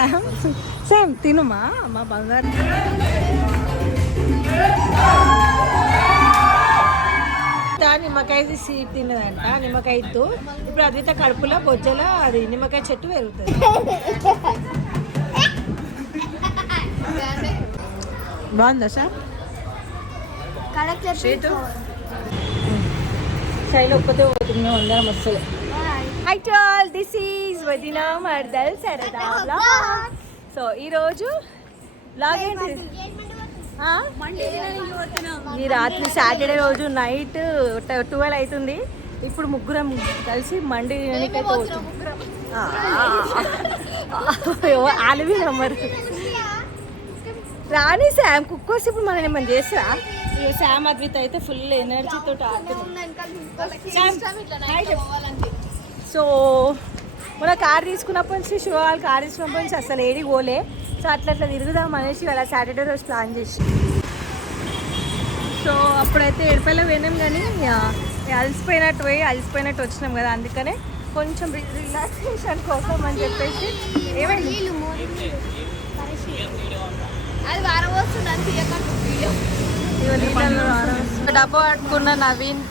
Sam Sam తినుమా? మా బంగారు. నిమ్మకాయ సీడ్ తిన్నదంట నిమ్మకాయతో ఇప్పుడు అద్విత కడుపులో బొజ్జల అది నిమ్మకాయ చెట్టు పెరుగుతుంది. బాగుందా సార్ శైలి ఒక్కతే పోతుంది అందరం చాల్ దిస్ ఈజ్ వదిన మర్దల్ సరదా vlog. సో ఈరోజు బ్లాగ్ ఏంటి? ఈ రాత్రి సాటర్డే రోజు నైట్ ట్వెల్వ్ అవుతుంది ఇప్పుడు ముగ్గురం కలిసి మండి ఆ, ఆలివి మరి రాని శామ్ కుక్కోసి ఇప్పుడు మనం ఏమైనా చేస్తా శామ్ అద్విత అయితే ఫుల్ ఎనర్జీతో సో మన కార్ తీసుకున్నప్పటి నుంచి శివ వాళ్ళు కార్ తీసుకున్నప్పటి నుంచి అసలు ఏడి పోలే. సో అట్లా అట్లా తిరుగుదాం అనేసి అలా సాటర్డే రోజు ప్లాన్ చేసి. సో అప్పుడైతే ఏడుపల్లి పోయినాం కానీ అలసిపోయినట్టు పోయి అలసిపోయినట్టు వచ్చినాం కదా అందుకనే కొంచెం రిలాక్సేషన్ కోసం అని చెప్పేసి ఏమైంది? అది వారం వస్తుంది. డబ్బా పట్టుకున్న నవీన్.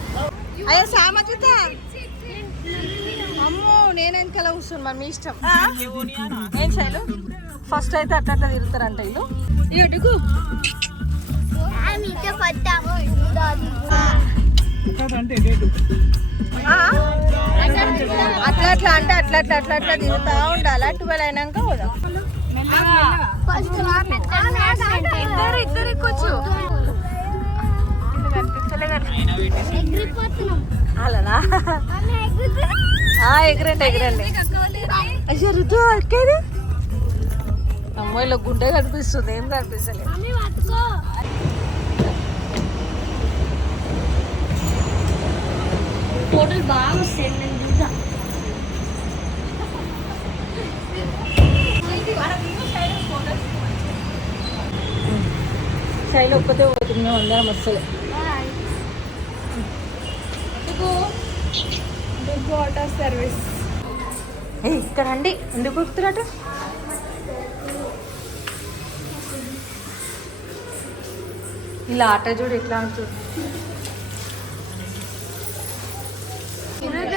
అయ్యో సామజిత అమ్మో నేను వెనకాల కూర్చున్నాను మరి మీ ఇష్టం. ఏం చేయలు? ఫస్ట్ అయితే అట్లా అట్లా తిరుగుతారంట ఇల్లు ఆ? అట్లా అట్లా అంటే అట్లా అట్లా అట్లా అట్లా తిరుగుతా ఉండాలి. ట్వెల్వ్ అయినాక పోదాం. ఇద్దరు ఇద్దరు ఎక్కొచ్చు అలానా ఎగరండి ఎగరండి. అయ్యో రుతు ఎక్కేది? అమ్మాయిలో గుండె కనిపిస్తుంది ఏం కనిపిస్తలేదు. ఫోటోలు బాగా వస్తాయి నేను చూద్దా? శైలి ఒక్కతే పోతుంది మేము అందరం వస్తుంది వాటర్ సర్వీస్ ఏ ఇక్కడ అండి ఎందుకు గుర్తున్నట్టు ఇలా ఆట చూడు ఎట్లా ఇక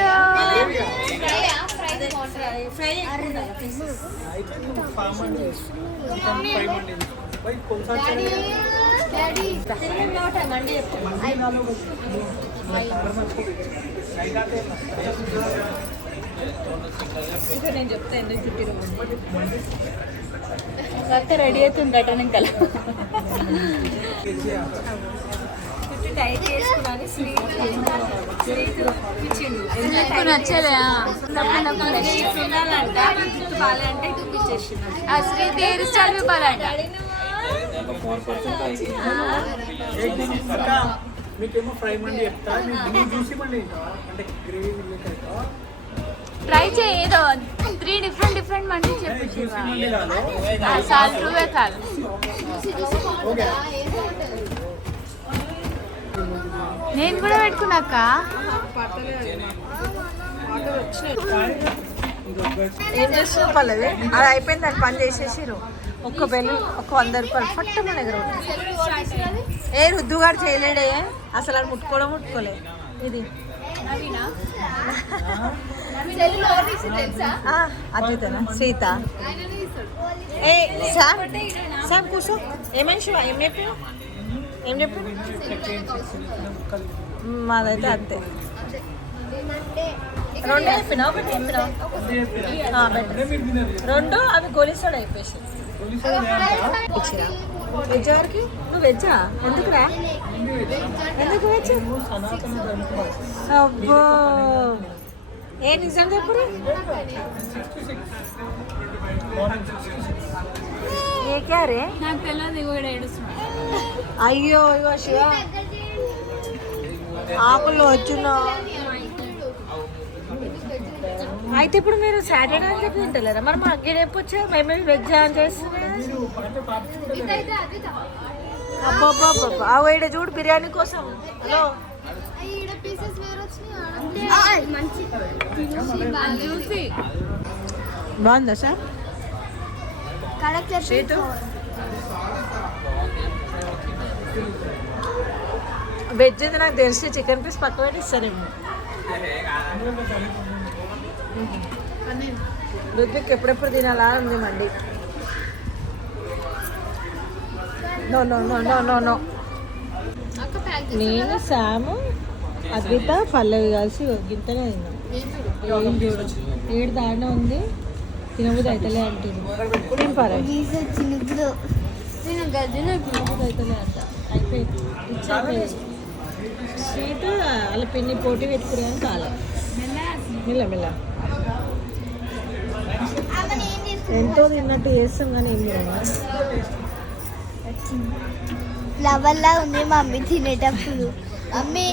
నేను చెప్తా ఎందుకు రెడీ అవుతుందట నేను కల చుట్టూ టైట్ చేసుకున్నాను స్వీట్ స్వీట్ ఇచ్చిండు. నచ్చలే స్వీట్ ఉండాలంట జుట్టు మీకేమో ఫ్రై మండి చెప్తా మీకు చూసి మండి అంటే గ్రేవీ ట్రై చేయి ఏదో త్రీ డిఫరెంట్ డిఫరెంట్ చెప్పు మండి కాదు. సాల్ ట్రూవే కాదు ఓకే. నేను కూడా పెట్టుకున్నాక ఏం చేస్తున్నారు పల్లవి? అది అయిపోయింది దాని పని చేసేసిరు ఒక్క బెలూన్ ఒక వంద రూపాయలు ఫట్ట మన దగ్గర ఏ రుద్దుగాడు చేయలేడే అసలు అది ముట్టుకోవడం ముట్టుకోలే. ఇది. ఆ, సీత. ఏ సార్ సార్ కూర్చో. ఏమని శివ ఏం చెప్పి ఏం చెప్పి మాదైతే అంతే. రెండు అయిపోయినా ఒకటి రెండు అవి గోలిస్తాడు అయిపోయి ఇచ్చిరా? వెజ్ ఎవరికి నువ్వు వెజ్జా? ఎందుకురా? ఎందుకు వెజ్? అబ్బో. ఏ నిజం చెప్పురు ఏ క్యారే అయ్యో అయ్యో శివ. ఆకులు వచ్చున్నా అయితే ఇప్పుడు మీరు సాటర్డే అని చెప్పి తింటలేరా మరి మా అగ్గి రేపు వచ్చా మేమే వెజ్ అని చేస్తున్నాం అబ్బాబ్బా ఆ వేడ చూడు బిర్యానీ కోసం. హలో. బాగుందా సార్? శ్రీతు వెజ్ అయితే నాకు తెలిసి చికెన్ పీస్ పక్క పెట్టి ఇస్తారేమో రుద్విక్ ఎప్పుడెప్పుడు తినాలా? ఉంది మండి. No no no no no no నేను సాము అద్విత పల్లవి కలిసి గింతనే తిన్నాం. ఏం చూడు. ఏడు దాంట్లో ఉంది. తినబుద్ధి అయితలే అంటుంది నేను తినబుద్ధి అయితలే అంట. అయిపోయింది. స్వీట్ వాళ్ళ పిన్ని పోటీ పెట్టుకునే కాలే. మెల్ల మెల్ల. ఎంతో తిన్నట్టు చేస్తాం కానీ ఏం తినము ఫ్లవర్ లా ఉంది మమ్మీ తినేటప్పుడు. మమ్మీ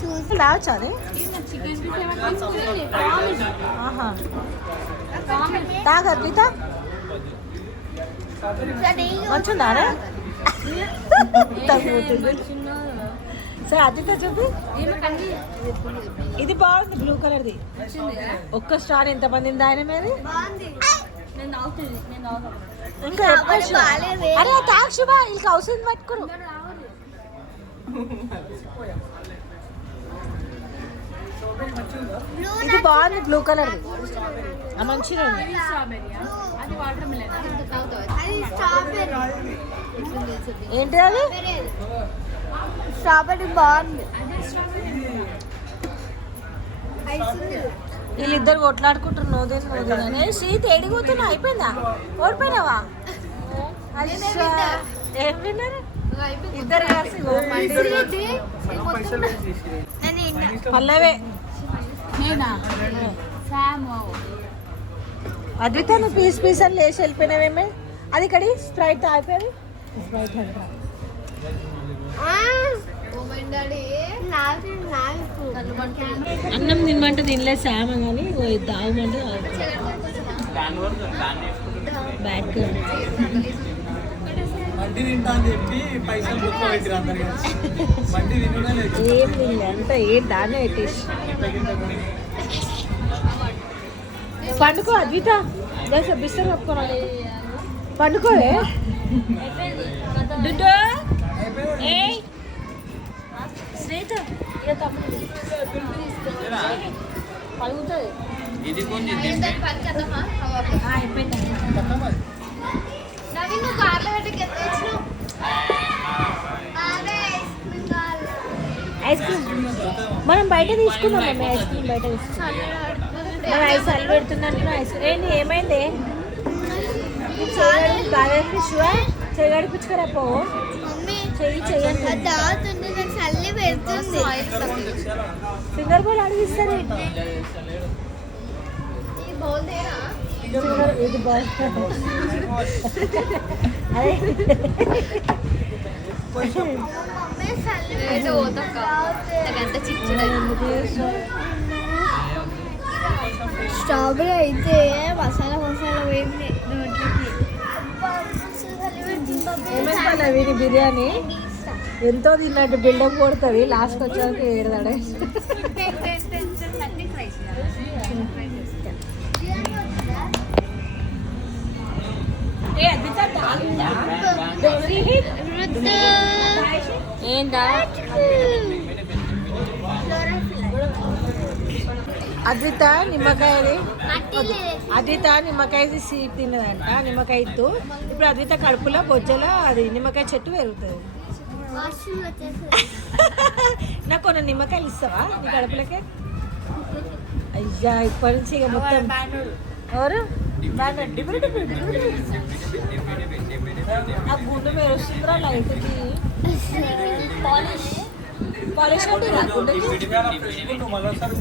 చూసి రావచ్చు అదే? తాగ అద్విత. మంచుందా సరే చెప్పు ఏమకండి ఇది బాగుంది బ్లూ కలర్ది. ఒక్క స్టార్ ఎంత మంది ఆయన మీద? ఇంకా. అరే తాగు శుభ వీళ్ళకి అవసరం పట్టుకోరు. ఇది బాగుంది బ్లూ కలర్ది ఆ మంచిగా ఉంది. స్ట్రాబెరీ ఏంటి అది? స్ట్రాబెర్రీ బాగుంది. వీళ్ళిద్దరు కొట్లాడుకుంటారు నోదే నోదే అని. సీత ఎడిగిపోతున్నా అయిపోయిందా? ఓడిపోయినావా. ఏం విన్నారు? ఇద్దరు కలిసి? పల్లవే. అద్విత నువ్వు పీస్ పీస్ అని లేచి వెళ్ళిపోయినావేమే అది ఇక్కడి స్ప్రైట్ తాగిపోయి స్ప్రైట్ అన్నం తినమంటే తినలేదు సామ కానీ తాగమంటే బ్యాక్ మండి తింటా అని చెప్పి పైసలు బుక్ పెట్టిరు అందరు కలిసి మండి తినడం లేదు. ఏం తినలే అంతా ఏం దాన్నే పెట్టేసి పండుకో అద్విత. దశ కప్పుకోవాలి పండుకోవే. ఏయ్. అదే ఐస్ క్రీమ్ క్రీమ్. మనం బయట తీసుకుందాం మమ్మీ. ఐస్ క్రీమ్ బయట తీసుకుందాం. మనం ఐస్ చలి పెడుతున్నట్టు ఐస్ ఏంటి ఏమైంది? చేయగడి బాగా షువా చేయగడిపించుకురా పో మమ్మీ చెయ్యి చెయ్యండి ఫింగర్ బోల్ అడిగిస్తారు. ఇది బాల్. అదే. స్ట్రాబెరీ అయితే మసాలా మసాలా వేయండి నోట్లోకి. ఏమైనా వీడి బిర్యానీ? ఎంతో తిన్నట్టు బిల్డప్ కొడుతుంది. లాస్ట్ వచ్చాక ఏడదాడే ఏంటా అద్విత నిమ్మకాయది. అద్విత నిమ్మకాయది సీట్ తిన్నదంట నిమ్మకాయతో ఇప్పుడు అద్విత కడుపులో బొజ్జలో అది నిమ్మకాయ చెట్టు పెరుగుతుంది. నాకు కొన్ని నిమ్మకాయలు ఇస్తావా నీ కడుపులకే? అయ్యా ఇప్పటి నుంచి ఇక మొత్తం. ఎవరు. ఆ గుండు మీరు వస్తుందిరా లైట్కి పాలిష్. పాలిష్ అంటే నా గుండెకి? మరోసారి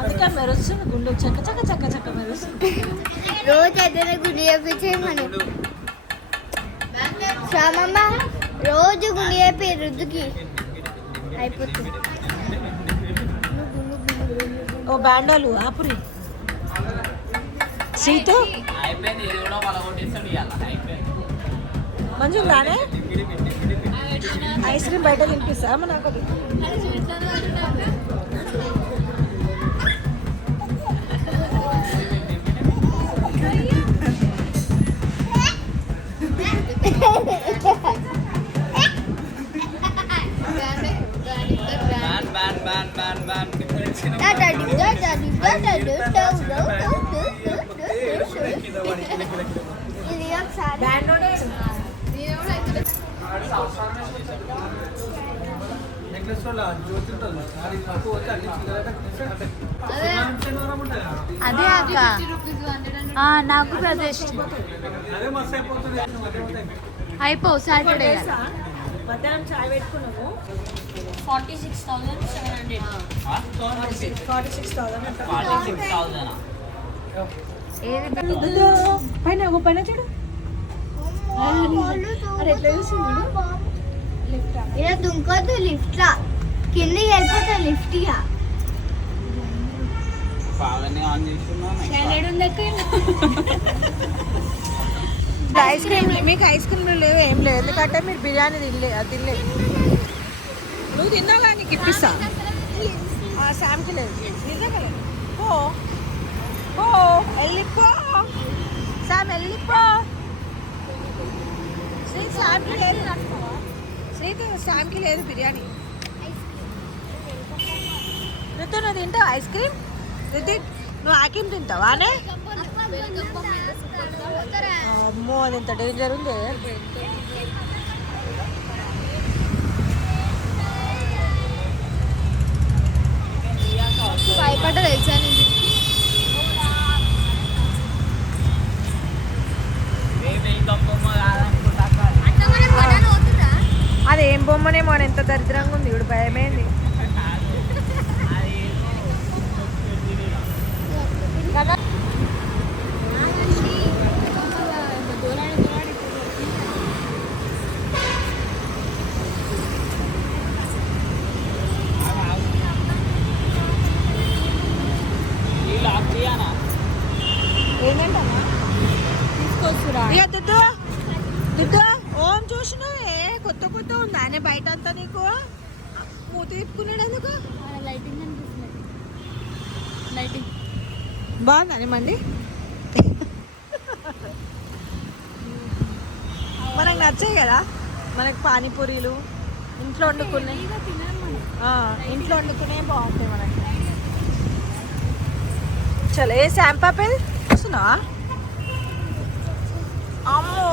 అందుకే మెరుస్తుంది గుండు. చక్క చక్క చక్క చక్క మెరుస్తుంది. రోజు అయితే గుడి చేయించేయమను శ్యామమ్మ రోజు గుడి చేపి రుద్దుకి. అయిపోతుంది. ఓ బ్యాండాలు ఆపురి. అయిపోయింది మంజు రానే? ఐస్ క్రీమ్ బయట తినిపిస్తా అమ్మ ఉంటాయి. అయిపోవు సాటర్డే మధ్యాహ్నం చాయ్ పెట్టుకున్నాము. Forty six thousand seven hundred. Forty six. Thousand ఏది పైన పైన చూడు. ఎట్లా చూస్తుంది ఇలా దుంకోద్దు లిఫ్ట్ కిందికి వెళ్ళిపోతా లిఫ్ట్ ఇక ఐస్ క్రీమ్ మీకు ఐస్ క్రీమ్లు లేవు ఏం లేవు. ఎందుకంటే మీరు బిర్యానీ తినలే అది తినలే. నువ్వు తిన్నావు కానీ నీకు ఇప్పిస్తా. ఆ, శామ్కి లేదు. నిజంగా పో. పో. వెళ్ళిపో శామ్ వెళ్ళిపో శ్రీ శామ్కి లేదు. శ్రీతు శామ్కి లేదు బిర్యానీ. ఋతు నువ్వు తింటావు ఐస్ క్రీమ్? ఋతు నువ్వు ఆకిం తింటావానే అమ్మో అది ఎంత డేంజర్ ఉంది భయపడ్డ తెలుసా నీకు అది ఏం బొమ్మనేమో అని ఎంత దరిద్రంగా ఉంది ఇప్పుడు భయమేంది ఏంటంటమ్మా తీసుకొస్తురా ఇక దుద్దు దుద్దు ఓం చూసినావే కొత్త కొత్త ఉంది ఆయన బయట అంతా నీకు మూతి తిప్పుకున్నాడు ఎందుకు లైటింగ్ అనిపిస్తుంది లైటింగ్ బాగుందని మండి మనకు నచ్చాయి కదా? మనకు పానీపూరీలు ఇంట్లో వండుకునే ఆ, ఇంట్లో వండుకునే బాగుంటాయి మనకి. చలో ఏ శాంపాపిల్ చూస్తున్నావా అమ్మో!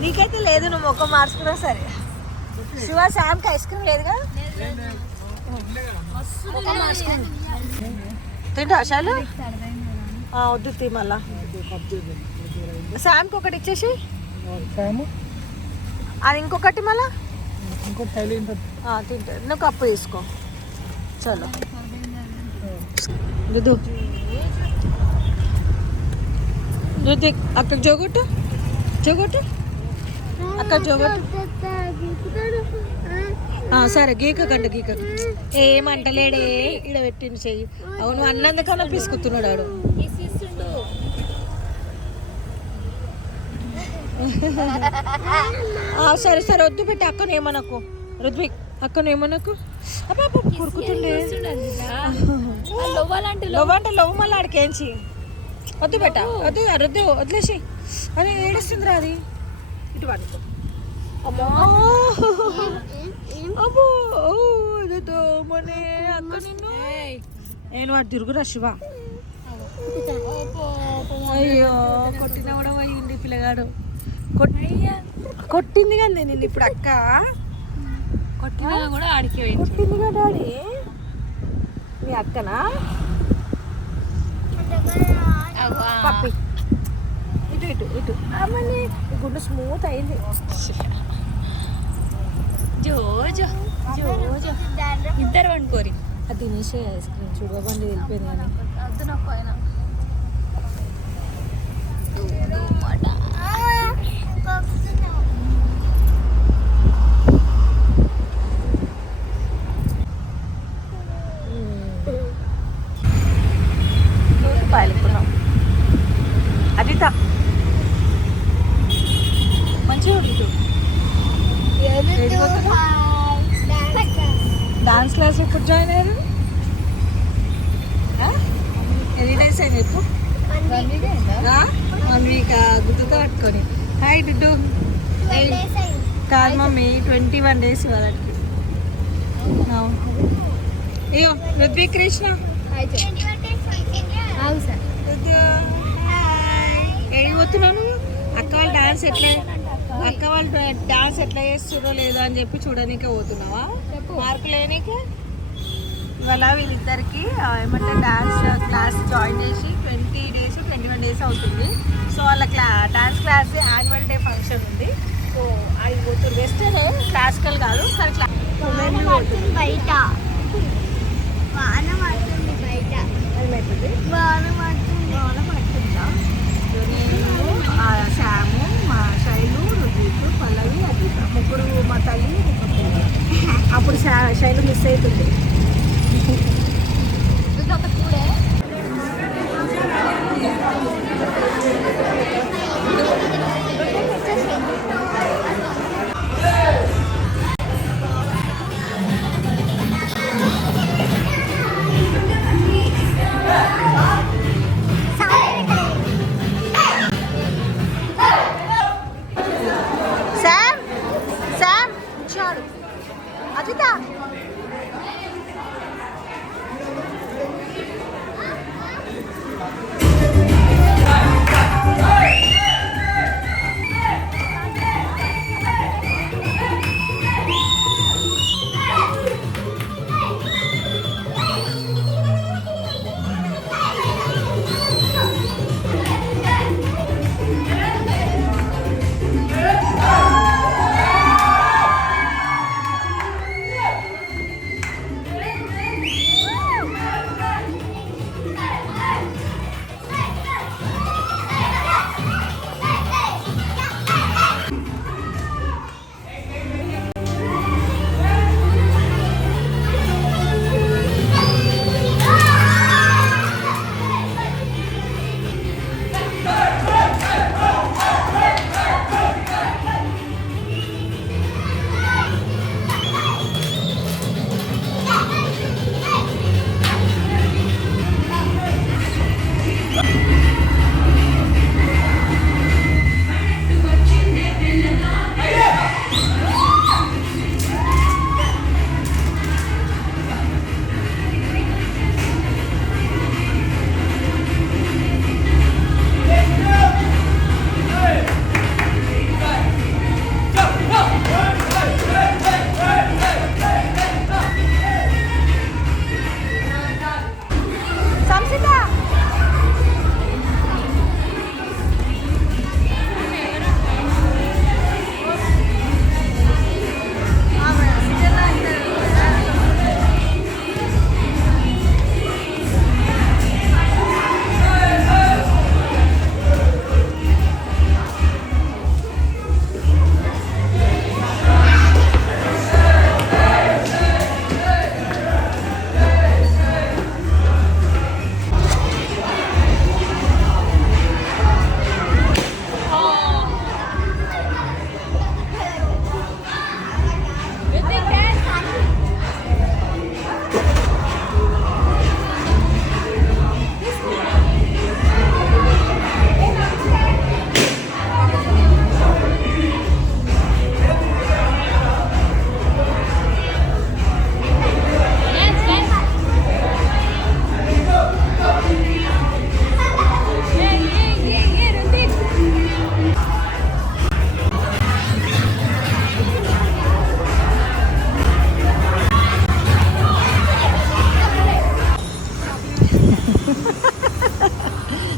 నీకైతే లేదు నువ్వు మొక్క మార్చుకున్నా సరే. శివ శాంకి ఐస్ క్రీమ్ లేదుగా తింటా ఆ, వద్దు తీ మళ్ళా. శాంకి ఒకటి ఇచ్చేసి. అది ఇంకొకటి మళ్ళా? ఇంకో తైలి ఉంటుంది ఆ, తింటా. నువ్వు కప్పు తీసుకో. చలో. దుద్దు అక్కడ జోగొట్టు. జోగొట్టు. అక్కడ జోగొట్టు. సరే గీకకండి గీక ఏమంటలేడే? ఈడ పెట్టింది చెయ్యి. అవును అన్నందుకన్నా పిసుకుతున్నాడు ఆడు. సరే సరే వద్దు పెట్టి అక్కను ఏమనకు? రుద్విక్ అక్కను ఏమనకు? అబ్బా కురుకుతుండే. లవ్ అంటే లవ్ మళ్ళీ ఆడికేంచి వద్దు బెట్ట వద్దు వద్దు వదిలేసి. అని ఏడుస్తుందిరా అది? ఇటు పడుకో అబ్బో ఇది దోమనే అక్క నిన్ను. నేను వాడు తిరుగురా శివ. అయ్యో కొట్టిన కూడా పోయింది పిల్లగాడు. కొట్టింది కదా నిన్ను ఇప్పుడు అక్క. కొట్టినా కూడా ఆడికి కొట్టింది కదా డాడీ. మీ అక్కనా? పప్పి. ఇటు ఇటు ఇటు. అమ్మని గుండె స్మూత్ అయింది. జో జో జో జో. ఇద్దరు వండుకోరి. అది తినేసే ఐస్ క్రీమ్ చూడబండి వెళ్ళిపోయింది కానీ వద్దు నాకు పైన పాలిపున్నాం అది తా మంచిగా ఉంది చూడు డాన్స్ క్లాస్ ఎప్పుడు జాయిన్ అయ్యారు ఆ? ఎన్ని డేస్ అయింది ఇప్పుడు వీక్ గుర్తుతో పట్టుకొని. హాయ్ డుడ్డు. కాదు మమ్మీ ట్వంటీ వన్ డేస్ వాళ్ళకి. అయ్యో రుద్విక్ కృష్ణ. నువ్వు? అక్క వాళ్ళు డాన్స్ ఎట్లా అక్క. వాళ్ళు డాన్స్ ఎట్లా చేస్తుర్రో లేదో అని చెప్పి చూడనీకే పోతున్నావా? మార్కులు లేనికే? ఇవాళ వీళ్ళిద్దరికి ఏమంటే డాన్స్ క్లాస్ జాయిన్ చేసి twenty days twenty one days అవుతుంది. సో వాళ్ళ క్లా dance class annual day function ఉంది. సో అది పోతుంది. వెస్టర్న్ క్లాసికల్ కాదు కానీ క్లా వాన పడుతుంది బయట. వాన పడుతుంది బయట. ఏమవుతుంది వాన పడుతుంది వాన పడుతుందా నేను ఆ శాము మా శైలు పల్లవి ముగ్గురు మా తల్లి అప్పుడు శైలు మిస్ అవుతుంది. శామ్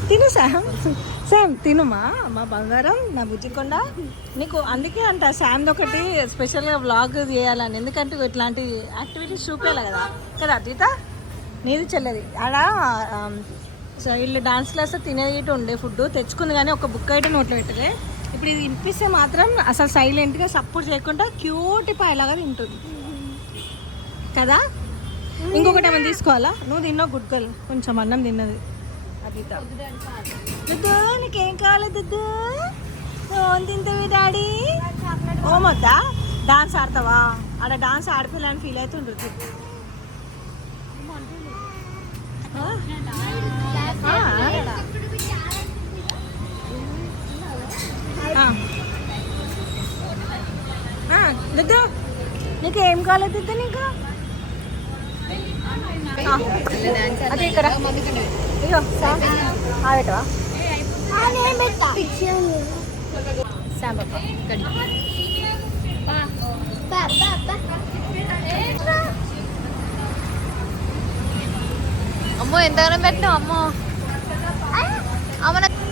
తిను శామ్ శామ్ తినుమా? మా బంగారం నా బుజ్జికొండ. నీకు అందుకే అంట శామ్ది ఒకటి స్పెషల్గా వ్లాగ్ చేయాలని. ఎందుకంటే ఇట్లాంటి యాక్టివిటీస్ చూపేయాలి కదా. కదా అద్విత నీది చెల్లెది. ఆడ వీళ్ళు డాన్స్ క్లాస్ తినేది ఉండే ఫుడ్ తెచ్చుకుంది కానీ ఒక బుక్ అయితే నోట్లో పెట్టలే. ఇప్పుడు ఇది వినిపిస్తే మాత్రం అసలు సైలెంట్గా సపోర్ట్ చేయకుండా క్యూట్ పాయలాగా తింటుంది. కదా? ఇంకొకటి ఏమైనా తీసుకోవాలా? నువ్వు తిన్నావు గుడ్ గర్ల్ కొంచెం అన్నం తిన్నది. అద్విత దుద్దు నీకేం కావాలి దుద్దు? ఓం తింటవి డాడీ? ఓ మొద్దా డాన్స్ ఆడతావా? ఆడ డాన్స్ ఆడిపోయాలని ఫీల్ అవుతుండ్రు దుద్దు. నీకు ఏం కావాలి దుద్దు నీకు. అదే ఇక్కడ ఆగటవా అమ్మో. ఎంతగానో పెట్టినావు అమ్మో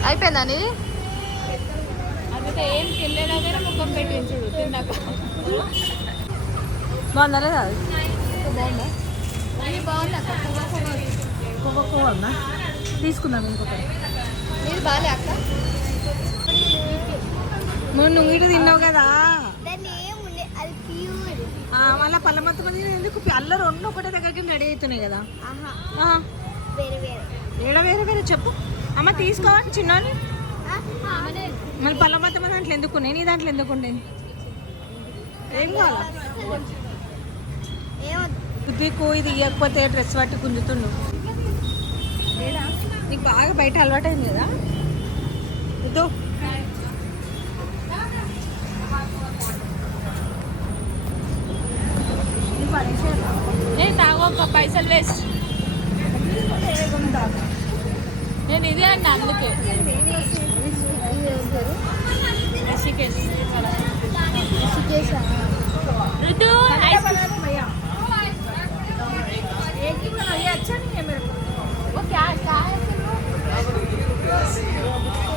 అయిపోయిందా నీది? ఏం తినలేదా ముఖం పెట్టించుడు తిన్నాక. బాగుందా లేదా బాగుంది? కోవన్నా తీసుకుందాం ఇంకొకటి. నీది బాగాలే అక్క. నువ్వు నువ్వు ఇటు తిన్నావు కదా? దాన్ని ఏముండే? అది ప్యూర్ ఆ, మళ్ళా పళ్ళ మత్తు మంది ఎందుకు? అల్ల రెండు ఒకటే దగ్గరికి రెడీ అవుతున్నాయి కదా. ఆహా. ఆ, వేరే వేరే. ఏడ వేరే వేరే చెప్పు. అమ్మ తీసుకోవాలి చిన్నాని. ఆ, మళ్ళీ పళ్ళ మత్తు దాంట్లో ఎందుకు ఉన్నాయి? నీ దాంట్లో ఎందుకు ఉండే? ఏం కావాలా? బుద్ధికు ఇది ఇవ్వకపోతే డ్రెస్ పట్టి గుంజుతుండు. నీకు బాగా బయట అలవాటైంది కదా? ఇదో. నేను పైసలు వేస్ట్. నేను ఇదే అండి అందుకే. ఋషికేశ్ ఋషికేశ్ ఋతు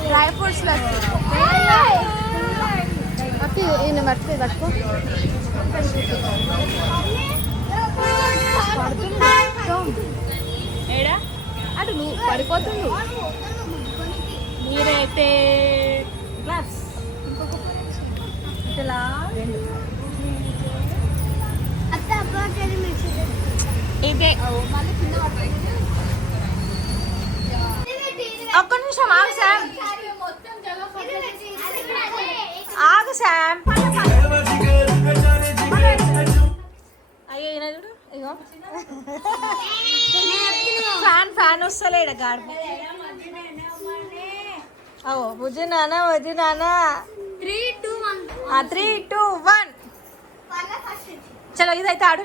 డ్రై ఫ్రూట్స్ అప్పి ఈయన పట్టుకు పట్టుకో ఏడా అటు నువ్వు పడిపోతుండు మీరైతే గ్లాస్ ఇట్లా అత్త ఇదే. ఒక్క నిమిషం ఆగు శామ్ ఆగు శామ్ అయ్యో ఈయన చూడు. ఇగో. ఫ్యాన్ ఫ్యాన్ వస్తలేడు గాడు. ఓ బుజ్జి నాన్న వద్దు నాన్న. Three two one three two one చలో ఇదైతే ఆడు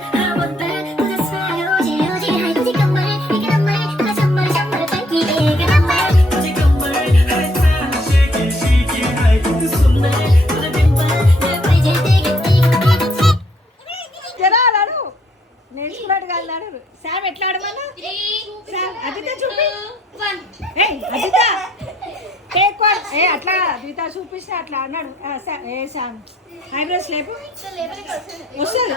చూపిస్తే అట్లా అన్నాడు. శామ్ ఐబ్రోస్ లేపు. వస్తుంది.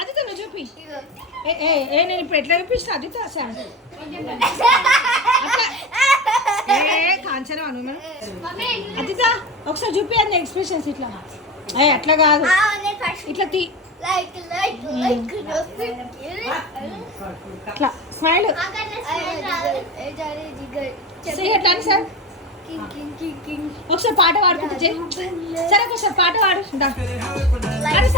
అదిత నువ్వు చూపి. ఏ నేను ఇప్పుడు ఎట్లా చూపిస్తా అదిత ఏ కాంచన అను అదిత ఒకసారి చూపి అన్ని ఎక్స్ప్రెషన్స్ ఇట్లా. ఏ అట్లా కాదు. ఇట్లా తీ. లైక్ లైక్ లైక్ ఇట్లా. స్మైల్. సే ఎట్లా అని సార్? ఒకసారి పాట పాడుకుంటూ చెయ్యి. సరే ఒకసారి పాట పాడు. దా. అరే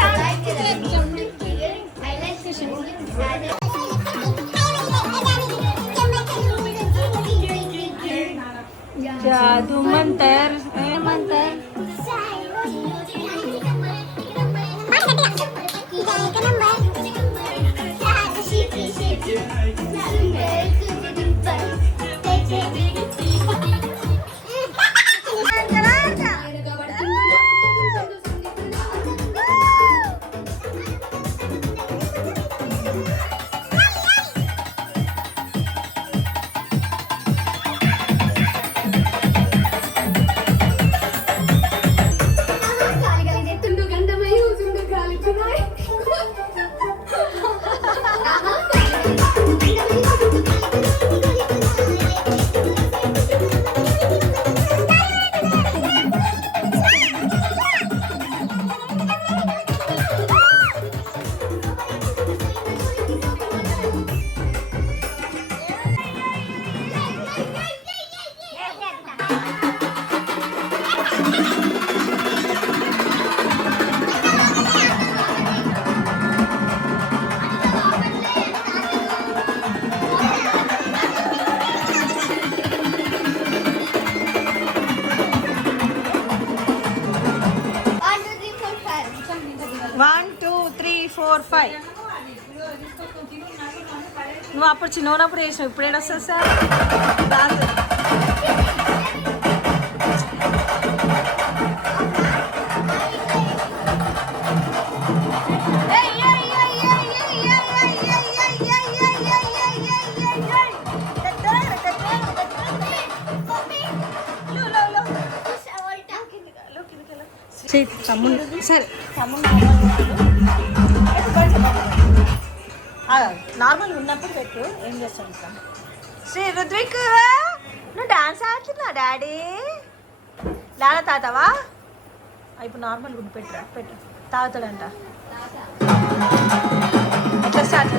ఫోర్ ఫైవ్ నువ్వు అప్పుడు చిన్నప్పుడు వేసినావు ఇప్పుడు ఏడు వస్తుంది సార్ నార్మల్ ఉన్నప్పుడు పెట్టు. ఏం చేస్తాను ఇంకా? శ్రీ రుద్విక్ నువ్వు డాన్స్ ఆడుతున్నా డాడీ? లాల తాతవా? ఇప్పుడు నార్మల్ గుడ్ పెట్టరా పెట్టు. తాగుతాడంట. ఎట్లా స్టార్ట్